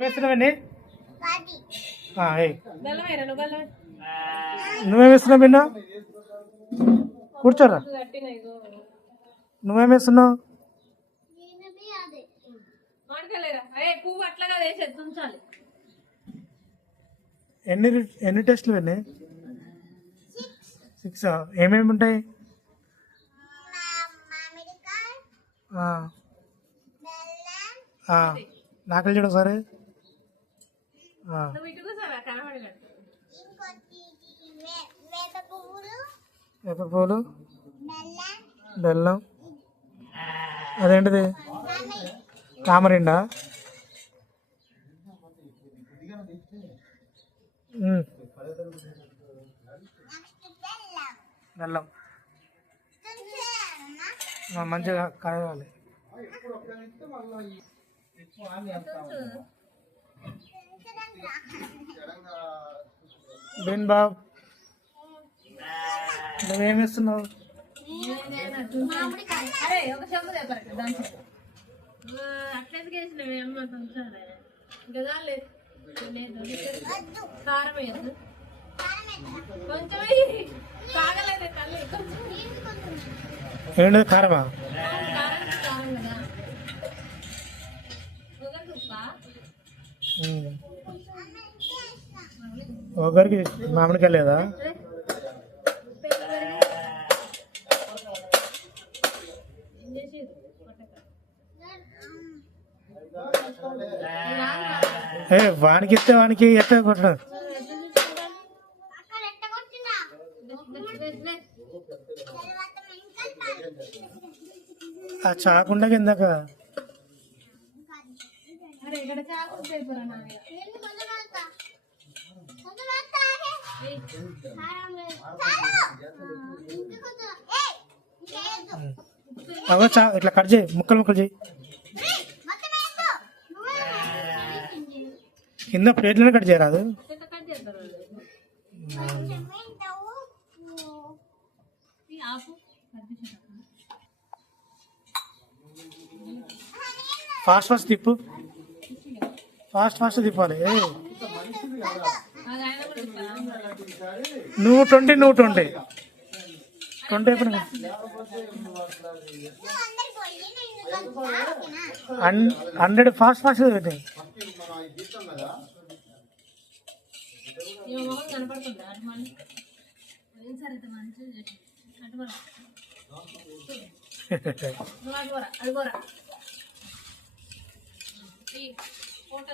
వేస్తున్నావండి నువ్వేం వేస్తున్నావు బిన్న కూర్చోరా నువ్వేం వేస్తున్నావు ఎన్ని ఎన్ని టెస్ట్లు వెళ్ళి 6 ఏమేమి ఉంటాయి నాకలు చూడు ఒకసారి వేప పువ్వులు బెల్లం అదేంటిది తామరిండా బెల్లం మంచిగా కలగాలి బెన్ బాబు నువ్వేం వేస్తున్నావు ఏంటి కారమా ఒకరికి మామిడికాయ లేదా వానికి ఇస్తే వానికి ఎట్లా కొట్టడం ఆ చాకుండా ఇందాక అవో ఇట్లా కట్ చేయి ముక్కలు ముక్కలు చేయి కింద ప్లేట్లోనే కట్ చేయరాదు ఫాస్ట్ ఫాస్ట్ తిప్పు ఫాస్ట్ తిప్పాలి నువ్వు 20 ఎప్పుడు 100 ఫాస్ట్ పెట్టాయి ఫోటో